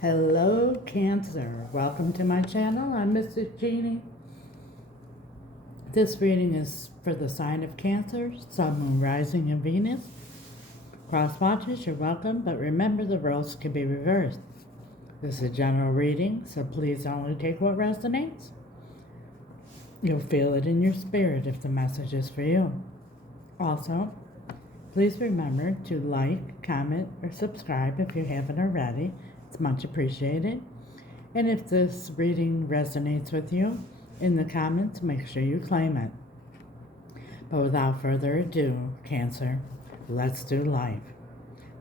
Hello, Cancer. Welcome to my channel. I'm Mrs. Jeannie. This reading is for the sign of Cancer, Sun, Moon, Rising, and Venus. Cross watchers, you're welcome, but remember the roles can be reversed. This is a general reading, so please only take what resonates. You'll feel it in your spirit if the message is for you. Also, please remember to like, comment, or subscribe if you haven't already. It's much appreciated. And if this reading resonates with you, in the comments, make sure you claim it. But without further ado, Cancer, let's do life.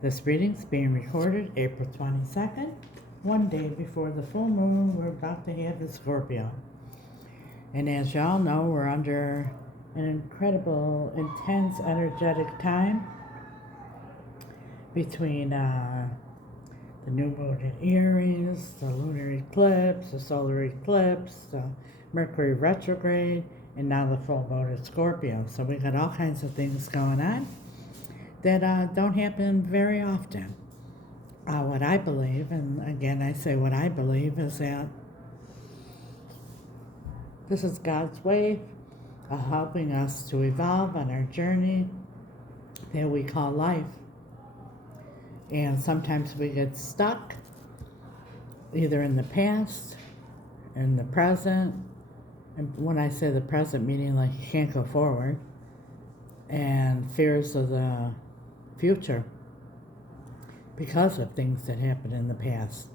This reading's being recorded April 22nd, one day before the full moon we're about to have in Scorpio. And as y'all know, we're under an incredible, intense, energetic time between the new moon in Aries, the lunar eclipse, the solar eclipse, the Mercury retrograde, and now the full moon in Scorpio. So we got all kinds of things going on that don't happen very often. What I believe, and again I say what I believe, is that this is God's way of helping us to evolve on our journey that we call life. And sometimes we get stuck either in the past, in the present, and when I say the present, meaning like you can't go forward, and fears of the future because of things that happened in the past.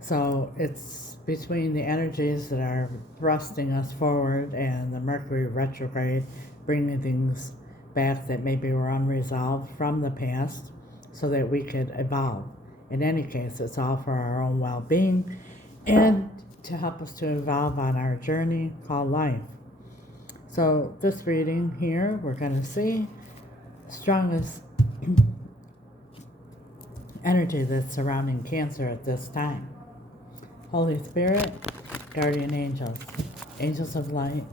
So it's between the energies that are thrusting us forward and the Mercury retrograde, bringing things back that maybe were unresolved from the past, so that we could evolve. In any case, it's all for our own well-being and to help us to evolve on our journey called life. So this reading here, we're going to see strongest energy that's surrounding Cancer at this time. Holy Spirit, guardian angels, angels of light,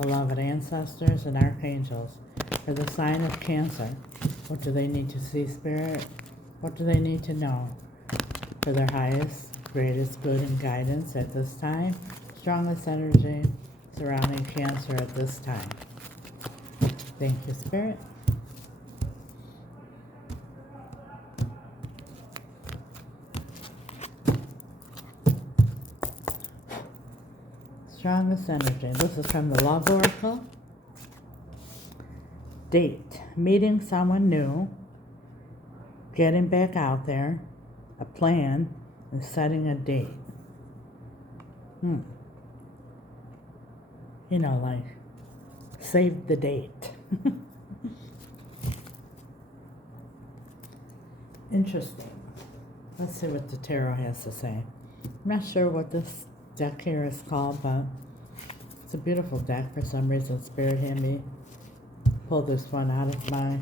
beloved ancestors, and archangels, for the sign of Cancer. What do they need to see, Spirit? What do they need to know for their highest, greatest good and guidance at this time? Strongest energy surrounding Cancer at this time. Thank you, Spirit. Strongest energy. This is from the Love Oracle. Date. Meeting someone new, getting back out there, a plan, and setting a date. You know, like, save the date. Interesting. Let's see what the tarot has to say. I'm not sure what this deck here is called, but it's a beautiful deck. For some reason, Spirit had me pull this one out of my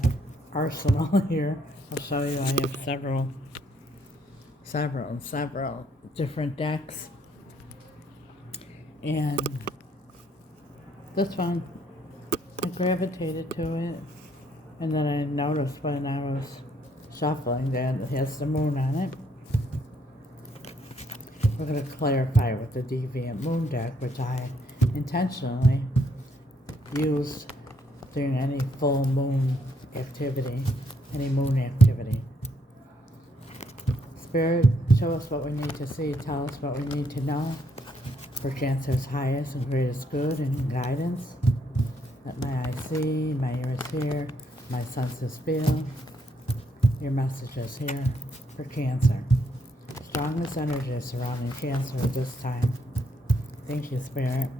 arsenal here. I'll show you. I have several different decks. And this one, I gravitated to it. And then I noticed when I was shuffling that it has the moon on it. We're going to clarify with the Deviant Moon deck, which I intentionally used during any full moon activity, any moon activity. Spirit, show us what we need to see, tell us what we need to know for Cancer's highest and greatest good and guidance. Let my eyes see, my ears hear, my senses feel. Your messages here for Cancer. Strongest energy surrounding Cancer at this time. Thank you, Spirit.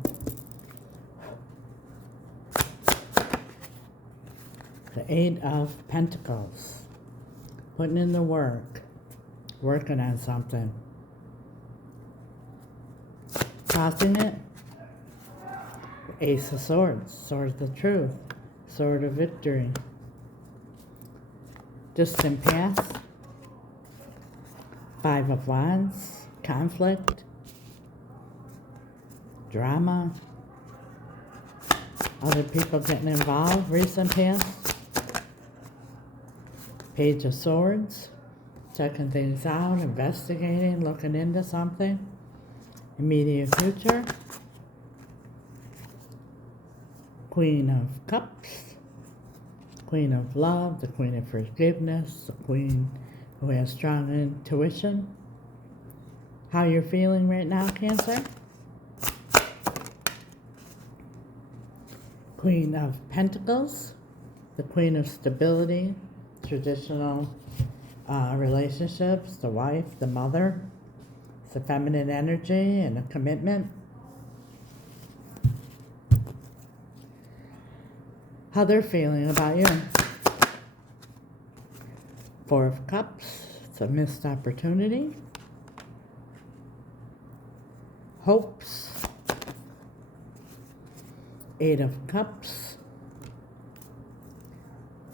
The Eight of Pentacles. Putting in the work. Working on something. Tossing it. The Ace of Swords. Sword of the truth. Sword of victory. Distant past. Five of Wands. Conflict. Drama. Other people getting involved. Recent past. Page of Swords. checking things out, investigating, looking into something. Immediate future. Queen of Cups, Queen of Love, the Queen of Forgiveness, the Queen who has strong intuition. How you're feeling right now, Cancer? Queen of Pentacles, the Queen of Stability, traditional relationships, the wife, the mother, it's the feminine energy and a commitment. How they're feeling about you. Four of Cups, it's a missed opportunity. Hopes. Eight of Cups.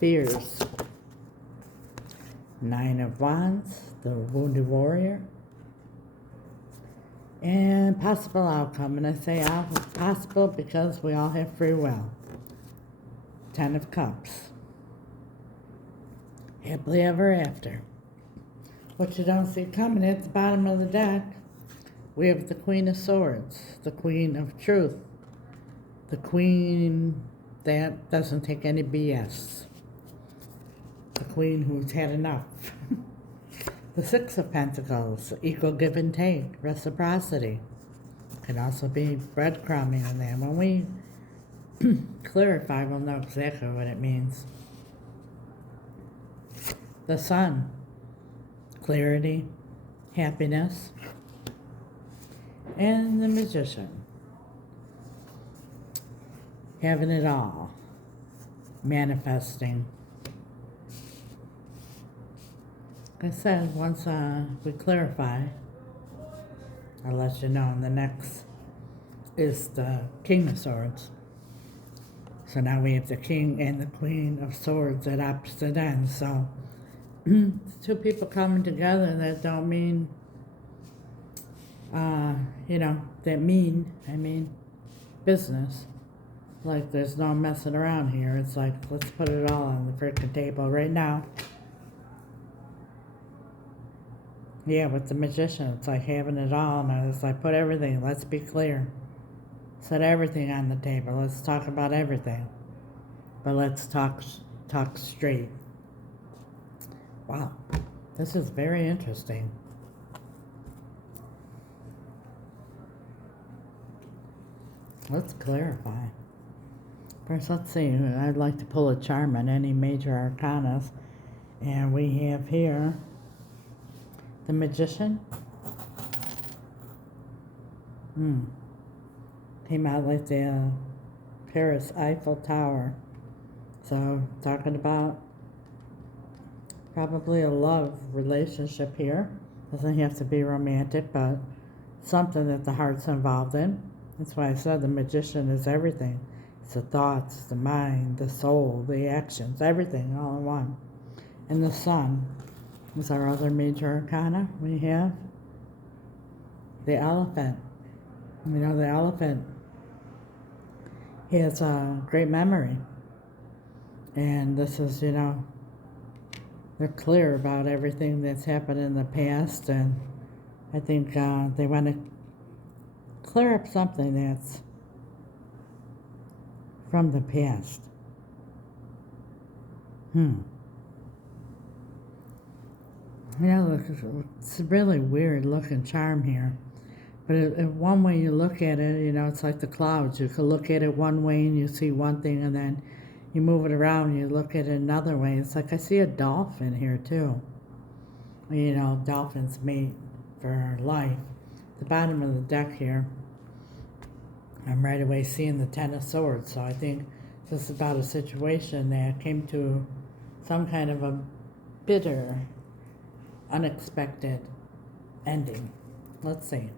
Fears. Nine of Wands, the Wounded Warrior. And possible outcome. And I say possible because we all have free will. Ten of Cups. Happily ever after. What you don't see coming at the bottom of the deck, we have the Queen of Swords, the Queen of Truth, the Queen that doesn't take any BS, the Queen who's had enough. The Six of Pentacles, equal give and take, reciprocity. Can also be breadcrumbing in there. When we clarify, we'll know exactly what it means. The Sun, clarity, happiness, and the Magician, having it all, manifesting. Like I said, once we clarify, I'll let you know. And the next is the King of Swords. So now we have the King and the Queen of Swords at opposite ends. So two people coming together that don't mean, that mean business. Like there's no messing around here. It's like, let's put it all on the freaking table right now. Yeah, with the Magician, it's like having it all. And it's like, put everything, let's be clear. Set everything on the table. Let's talk about everything. But let's talk straight. Wow, this is very interesting. Let's clarify. First, let's see. I'd like to pull a charm on any major arcanas. And we have here the Magician. Came out like the Paris Eiffel Tower. So, talking about probably a love relationship here. Doesn't have to be romantic, but something that the heart's involved in. That's why I said the Magician is everything. It's the thoughts, the mind, the soul, the actions, everything all in one. And the Sun is our other major arcana. We have the Elephant. The Elephant has a great memory. And this is, they're clear about everything that's happened in the past, and I think they want to clear up something that's from the past. It's a really weird looking charm here. But one way you look at it, it's like the clouds. You could look at it one way and you see one thing, and then you move it around and you look at it another way. It's like I see a dolphin here too. Dolphins mate for life. The bottom of the deck here, I'm right away seeing the Ten of Swords. So I think this is about a situation that came to some kind of a bitter, unexpected ending. Let's see.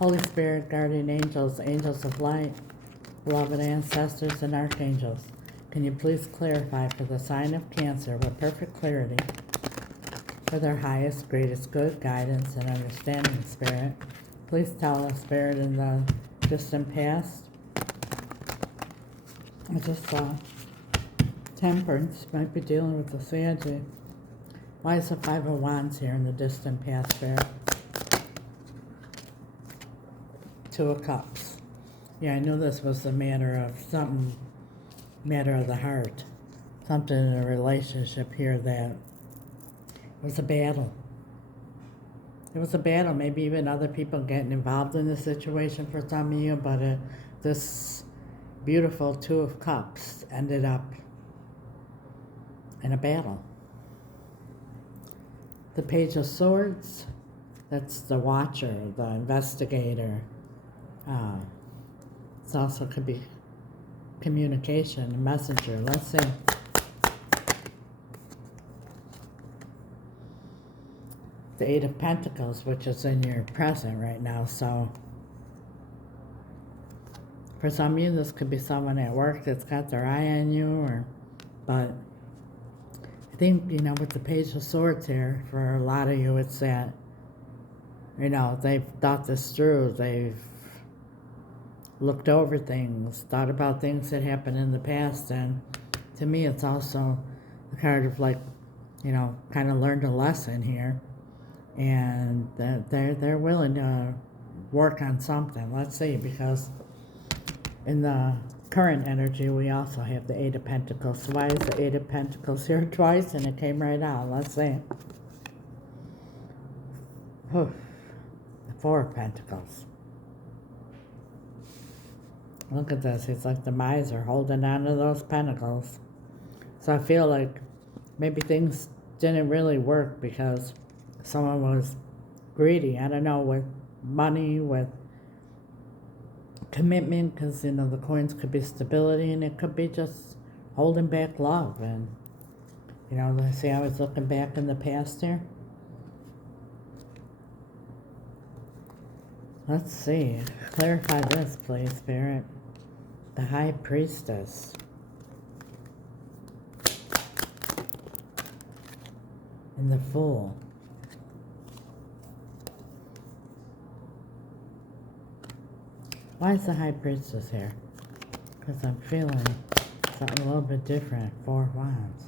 Holy Spirit, guardian angels, angels of light, beloved ancestors, and archangels, can you please clarify for the sign of Cancer with perfect clarity, for their highest, greatest good, guidance, and understanding, Spirit. Please tell us, Spirit, in the distant past. I just saw Temperance might be dealing with the Sagi. Why is the Five of Wands here in the distant past, Spirit? Two of Cups. Yeah, I knew this was a matter of something, matter of the heart. Something in a relationship here that was a battle. It was a battle, maybe even other people getting involved in the situation for some of you, but this beautiful Two of Cups ended up in a battle. The Page of Swords, that's the watcher, the investigator. It also could be communication, a messenger. Let's see. The Eight of Pentacles, which is in your present right now. So for some of you, this could be someone at work that's got their eye on you, but I think, with the Page of Swords here, for a lot of you, it's that, they've thought this through. They've looked over things, thought about things that happened in the past, and to me, it's also the card of kind of learned a lesson here, and they're willing to work on something. Let's see, because in the current energy, we also have the Eight of Pentacles. So why is the Eight of Pentacles here twice? And it came right out. Let's see. The Four of Pentacles. Look at this. It's like the miser holding on to those pentacles. So I feel like maybe things didn't really work because someone was greedy. I don't know, with money, with commitment, because the coins could be stability, and it could be just holding back love. And see, I was looking back in the past here. Let's see, clarify this, please, Spirit. The High Priestess and the Fool. Why is the High Priestess here? Because I'm feeling something a little bit different. Four of Wands.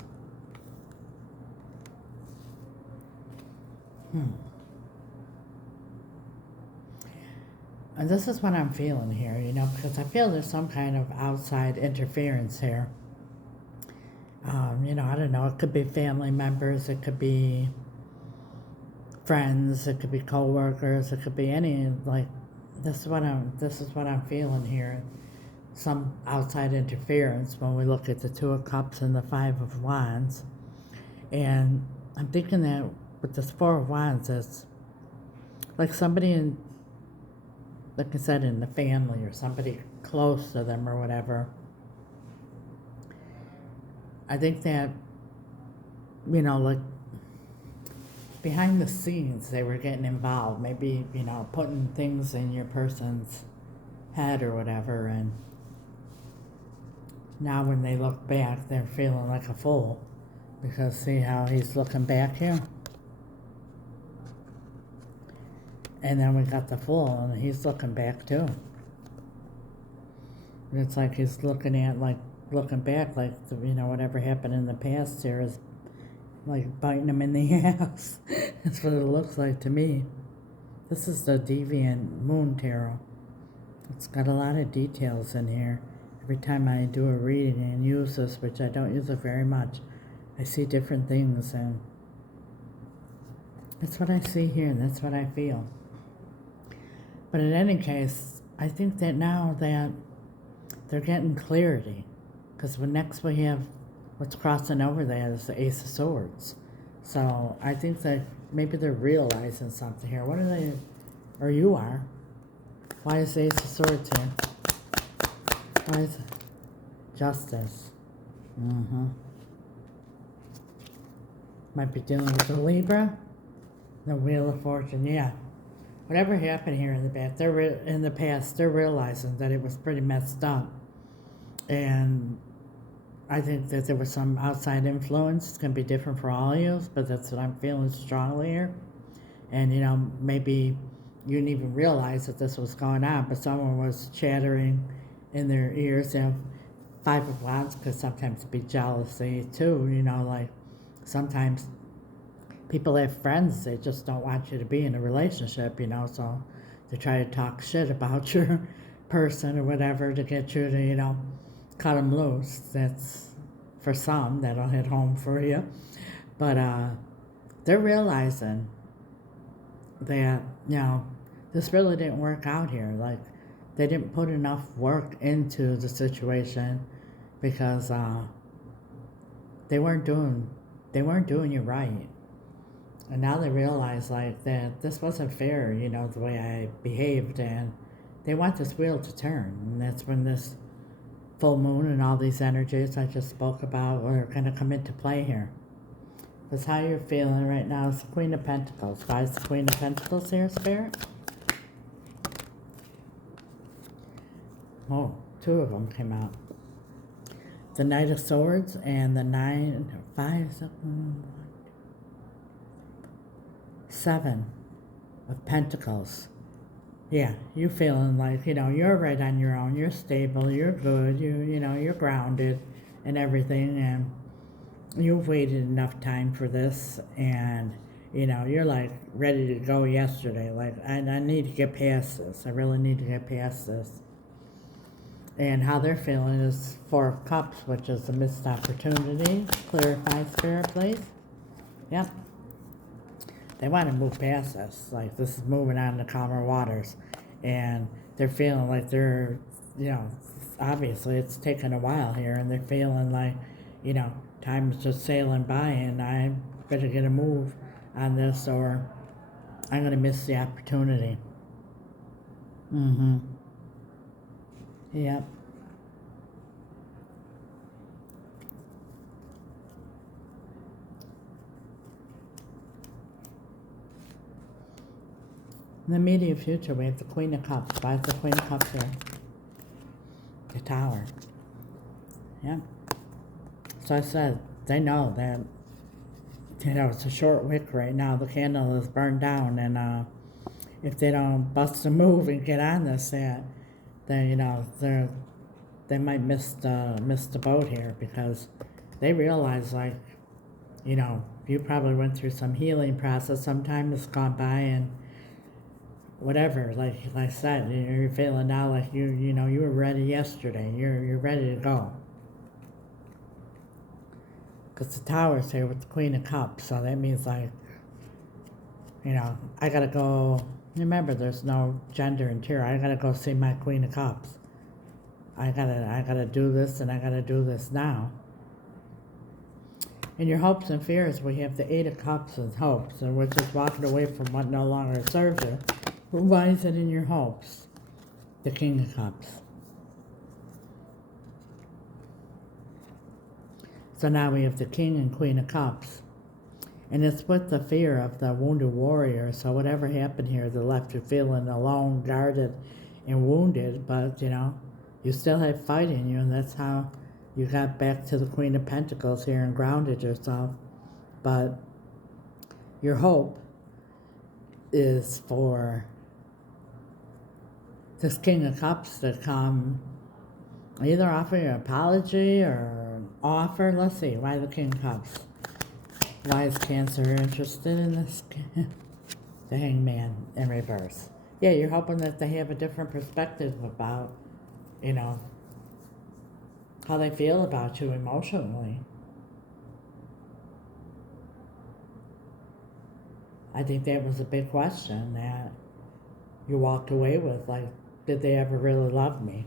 And this is what I'm feeling here, because I feel there's some kind of outside interference here. I don't know, it could be family members, it could be friends, it could be co-workers, it could be any, this is what I'm feeling here. Some outside interference when we look at the Two of Cups and the Five of Wands. And I'm thinking that with this Four of Wands, it's like somebody in, like I said, in the family or somebody close to them or whatever. I think that, behind the scenes, they were getting involved, maybe, putting things in your person's head or whatever, and now when they look back, they're feeling like a fool, because see how he's looking back here? And then we got the Fool, and he's looking back too. And it's like he's looking back, whatever happened in the past here is like biting him in the ass. That's what it looks like to me. This is the Deviant Moon Tarot. It's got a lot of details in here. Every time I do a reading and use this, which I don't use it very much, I see different things, and that's what I see here, and that's what I feel. But in any case, I think that now that they're getting clarity, because next we have what's crossing over there is the Ace of Swords. So I think that maybe they're realizing something here. What are they, or you are? Why is the Ace of Swords here? Why is it? Justice. Might be dealing with the Libra. The Wheel of Fortune, yeah. Whatever happened here in the back, in the past, they're realizing that it was pretty messed up. And I think that there was some outside influence. It's going to be different for all of you, but that's what I'm feeling strongly here. And, maybe you didn't even realize that this was going on, but someone was chattering in their ears. Five of Wands could sometimes be jealousy too, sometimes people have friends, they just don't want you to be in a relationship, so they try to talk shit about your person or whatever to get you to, cut them loose. That's, for some, that'll hit home for you. But they're realizing that, this really didn't work out here. Like, they didn't put enough work into the situation because they weren't doing you right. And now they realize, like, that this wasn't fair, the way I behaved, and they want this wheel to turn. And that's when this full moon and all these energies I just spoke about are going to come into play here. Because how you're feeling right now is the Queen of Pentacles. Why is the Queen of Pentacles here, Spirit? Oh, two of them came out. The Knight of Swords and the Seven of Pentacles. Yeah, you're feeling like, you're right on your own. You're stable. You're good. You're grounded and everything. And you've waited enough time for this. And, you're like ready to go yesterday. Like, I need to get past this. I really need to get past this. And how they're feeling is Four of Cups, which is a missed opportunity. Clarify, Spirit, please. Yep. They want to move past this. Like, this is moving on to calmer waters. And they're feeling like they're, obviously it's taken a while here. And they're feeling like, time's just sailing by and I better get a move on this or I'm going to miss the opportunity. Yep. In the immediate future, we have the Queen of Cups. Why is the Queen of Cups here? The Tower. Yeah. So I said, they know that, it's a short wick right now. The candle is burned down, and if they don't bust a move and get on this, then they might miss the boat here because they realize, like, you probably went through some healing process. Some time has gone by and whatever, like I said, you're feeling now like you were ready yesterday. You're ready to go. Because the Tower's here with the Queen of Cups, so that means, like, I gotta go. Remember, there's no gender in here. I gotta go see my Queen of Cups. I gotta do this, and I gotta do this now. In your hopes and fears, we have the Eight of Cups and hopes, and which is walking away from what no longer serves you. But why is it in your hopes? The King of Cups. So now we have the King and Queen of Cups. And it's with the fear of the wounded warrior. So whatever happened here, they left you feeling alone, guarded, and wounded. But, you still had fight in you. And that's how you got back to the Queen of Pentacles here and grounded yourself. But your hope is for this King of Cups to come, either offer you an apology or an offer. Let's see, why the King of Cups? Why is Cancer interested in this? The Hangman in reverse. Yeah, you're hoping that they have a different perspective about, how they feel about you emotionally. I think that was a big question that you walked away with. Like, did they ever really love me?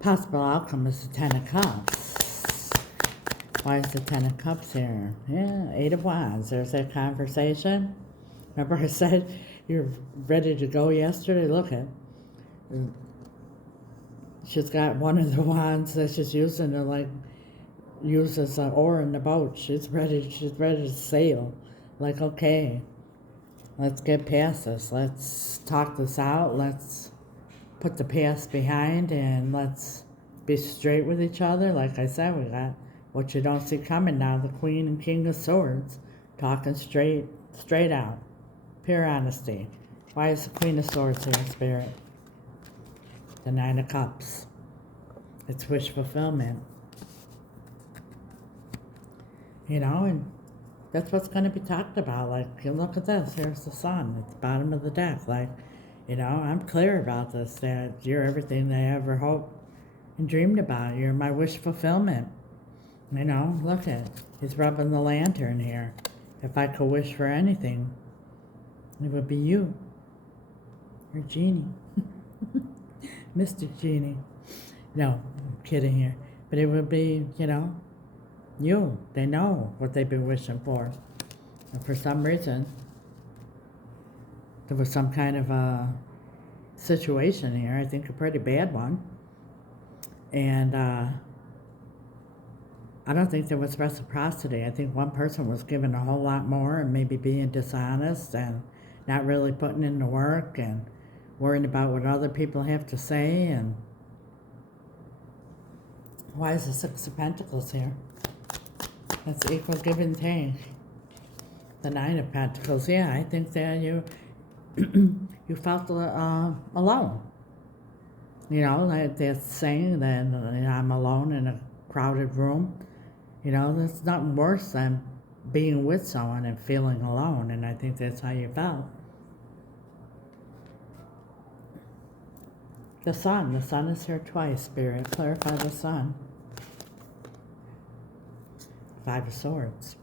Possible outcome is the Ten of Cups. Why is the Ten of Cups here? Yeah, Eight of Wands. There's that conversation. Remember I said you're ready to go yesterday? Look at, she's got one of the wands that she's using to, like, use as an oar in the boat. She's ready to sail. Like, okay, let's get past this. Let's talk this out. Let's put the past behind and let's be straight with each other. Like I said, we got what you don't see coming now, the Queen and King of Swords, talking straight out. Pure honesty. Why is the Queen of Swords here, Spirit? The Nine of Cups. It's wish fulfillment. and that's what's going to be talked about. Like, you look at this, here's the sun at the bottom of the deck. Like, I'm clear about this, that you're everything that I ever hoped and dreamed about. You're my wish fulfillment. Look at, he's rubbing the lantern here. If I could wish for anything, it would be you. Or Genie. Mr. Genie. No, I'm kidding here. But it would be, you. They know what they've been wishing for. And for some reason, there was some kind of a situation here, I think a pretty bad one. And I don't think there was reciprocity. I think one person was given a whole lot more and maybe being dishonest and not really putting in the work and worrying about what other people have to say. And why is the Six of Pentacles here? That's equal give and take. The Nine of Pentacles, yeah, I think that you you felt alone. Like that saying that I'm alone in a crowded room. There's nothing worse than being with someone and feeling alone, and I think that's how you felt. The Sun is here twice, Spirit. Clarify the Sun. Five of Swords.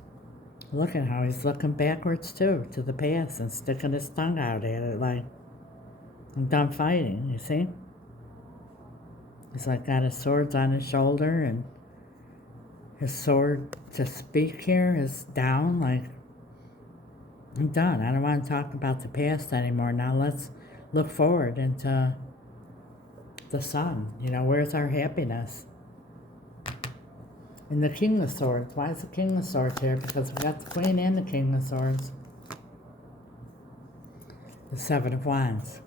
Look at how he's looking backwards too, to the past, and sticking his tongue out at it like, I'm done fighting, you see? He's like got his swords on his shoulder, and his sword to speak here is down, like, I'm done. I don't want to talk about the past anymore. Now let's look forward into the Sun. Where's our happiness? And the King of Swords. Why is the King of Swords here? Because we got the Queen and the King of Swords. The Seven of Wands.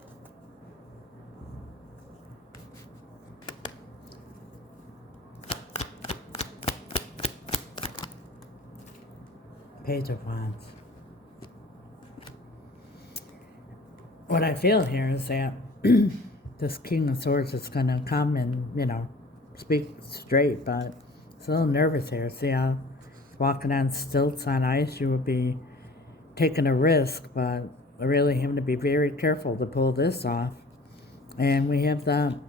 Page of Wands. What I feel here is that this King of Swords is going to come and, speak straight, but it's a little nervous here. See how he's walking on stilts on ice? You would be taking a risk, but really having to be very careful to pull this off. And we have the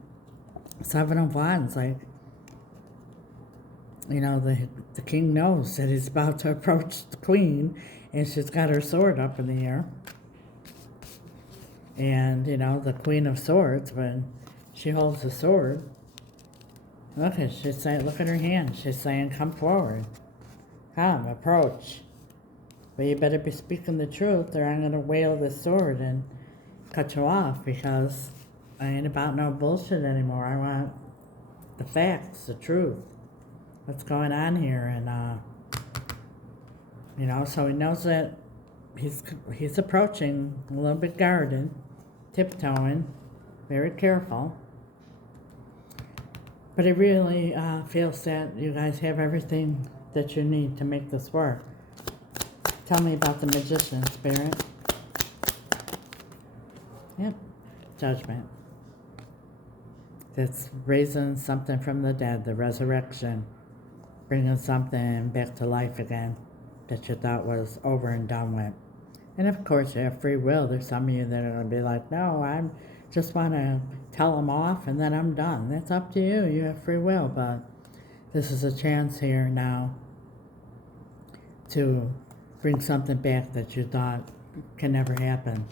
Seven of Wands, like, the king knows that he's about to approach the queen, and she's got her sword up in the air. And, the Queen of Swords, when she holds the sword, look at her hand. She's saying, come forward. Come, approach. But you better be speaking the truth, or I'm going to wield the sword and cut you off, because I ain't about no bullshit anymore. I want the facts, the truth. What's going on here? And, so he knows that he's approaching a little bit guarded, tiptoeing, very careful. But he really feels that you guys have everything that you need to make this work. Tell me about the Magician, Spirit. Yep, Judgment. That's raising something from the dead, the resurrection. Bringing something back to life again that you thought was over and done with. And of course, you have free will. There's some of you that are going to be like, no, I just want to tell them off and then I'm done. That's up to you. You have free will. But this is a chance here now to bring something back that you thought can never happen.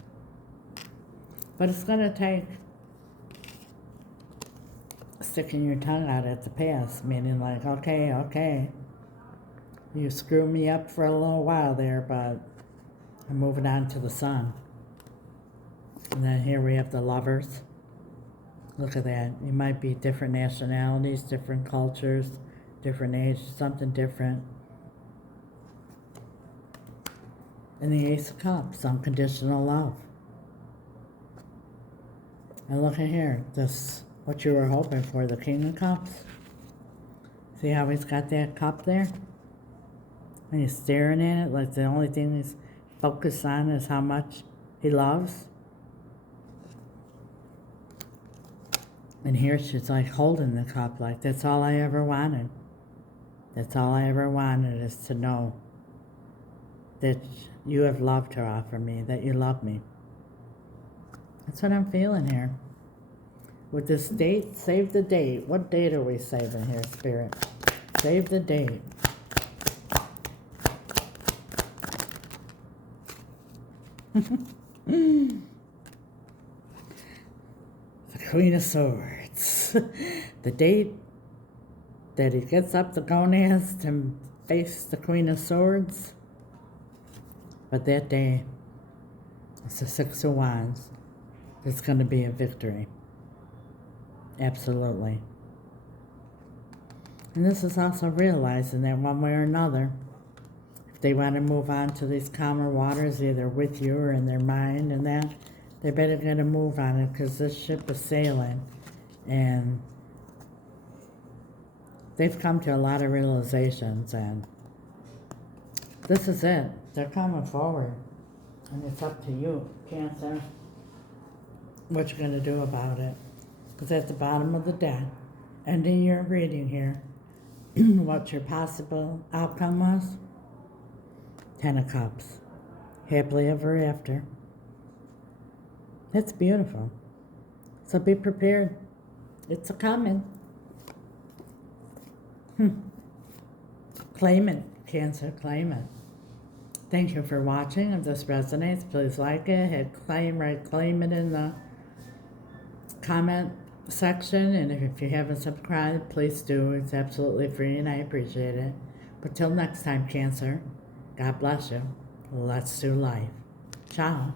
But it's going to take sticking your tongue out at the past, meaning like, okay, you screwed me up for a little while there, but I'm moving on to the Sun. And then here we have the Lovers. Look at that. You might be different nationalities, different cultures, different age, something different. And the Ace of Cups, unconditional love. And look at here, this, what you were hoping for, the King of Cups. See how he's got that cup there? And he's staring at it like the only thing he's focused on is how much he loves. And here she's like holding the cup like, that's all I ever wanted. That's all I ever wanted, is to know that you have love to offer me, that you love me. That's what I'm feeling here. With this date, save the date. What date are we saving here, Spirit? Save the date. The Queen of Swords. The date that he gets up the gonads to face the Queen of Swords. But that day, it's the Six of Wands. There's going to be a victory. Absolutely. And this is also realizing that one way or another, if they want to move on to these calmer waters, either with you or in their mind and that, they better get a move on it, because this ship is sailing. And they've come to a lot of realizations, and this is it. They're coming forward. And it's up to you, Cancer, what you're going to do about it. Because at the bottom of the deck, ending your reading here, what your possible outcome was? 10 of Cups. Happily ever after. It's beautiful. So be prepared. It's a coming. Claim it, Cancer, claim it. Thank you for watching. If this resonates, please like it. Hit claim it in the comment section. And if you haven't subscribed, please do. It's absolutely free and I appreciate it. But till next time, Cancer, God bless you. Let's do life. Ciao.